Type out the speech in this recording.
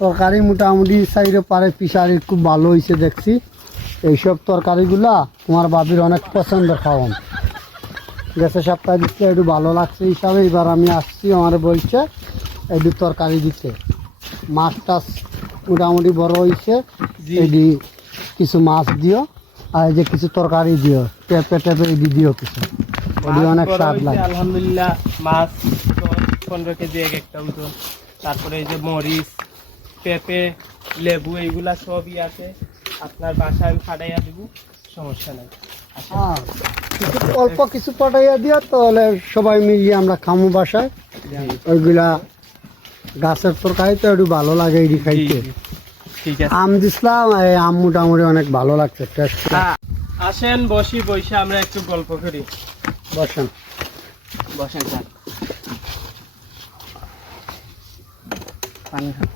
তরকারি মোটামুটি সাইডে পারে পিসারি খুব ভালো হয়েছে দেখছি। এইসব তরকারিগুলা তোমার বাবির অনেক পছন্দের খাওয়ান। গেছে সপ্তাহে দিচ্ছে একটু ভালো লাগছে হিসাবে এবার আমি আসছি, আমার বলছে একটু তরকারি দিতে। মাছ টাছ মোটামুটি বড় হয়েছে, এটি কিছু মাছ দিও আর এই যে কিছু তরকারি দিও, পেঁপে টেপে এটি দিও কিছু, এটি অনেক স্বাদ লাগে। আলহামদুলিল্লাহ মাছ 15 কেজি এক একটা ওজন। তারপরে এই যে মরিচ, পেঁপে, লেবু এইগুলা সবই আছে। আপনার বাসায় আমি ফাটাইয়া দিব, সমস্যা নাই। হ্যাঁ, কিছু অল্প কিছু পাঠাইয়া দিও, তাহলে সবাই মিলিয়ে আমরা খামু বাসায়। ওইগুলা গাছের তরকারি তো একটু ভালো লাগে এটি খাইতে। ঠিক আছে, আম দিছিলাম, এই আম মোটামুটি অনেক ভালো লাগছে, টেস্ট। আসেন বসি, বসে আমরা একটু গল্প করি। বসেন বসেন স্যার। পানি খান।